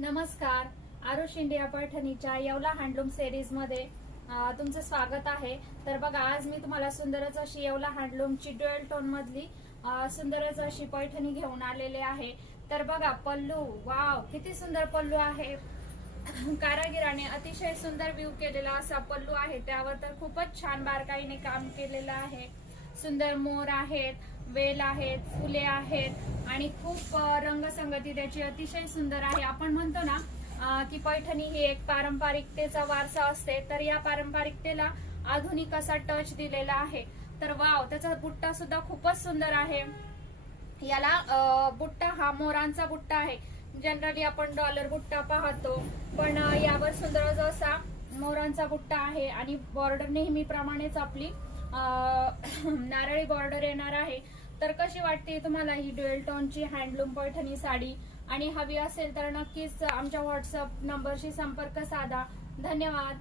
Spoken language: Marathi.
नमस्कार. आरुष इंडिया पैठणीच्या येवला हँडलूम सिरीज मध्ये तुमचं स्वागत आहे. तर बघा, आज मी तुम्हाला सुंदरच अशी येवला हँडलूमची ड्युअल टोन मधली सुंदरच अशी पैठणी घेऊन आलेले आहे. तर बघा, पल्लू, वाव, किती सुंदर पल्लू आहे. कारागिराने अतिशय सुंदर व्ह्यू केलेला असा पल्लू आहे. त्यावर तर खूपच छान बारकाईने काम केलेलं आहे. सुंदर मोर आहेत, वेल आहेत, फुले आहेत आणि खूप रंगसंगती त्याची अतिशय सुंदर आहे. आपण म्हणतो ना की पैठणी ही एक पारंपरिकतेचा वारसा असते, तर या पारंपरिकतेला आधुनिक असा टच दिलेला आहे. तर वाव, त्याचा बुट्टा सुद्धा खूपच सुंदर आहे. याला बुट्टा हा मोरांचा बुट्टा आहे. जनरली आपण डॉलर बुट्टा पाहतो, पण यावर सुंदर असा मोरांचा बुट्टा आहे आणि बॉर्डर नेहमीप्रमाणेच आपली नारळी बॉर्डर येणार आहे. तर कशी वाटते तुम्हाला ही ड्युअल टोनची हँडलूम पैठणी साडी? आणि हवी असेल तर नक्कीच आमच्या व्हॉट्सअप नंबरशी संपर्क साधा. धन्यवाद.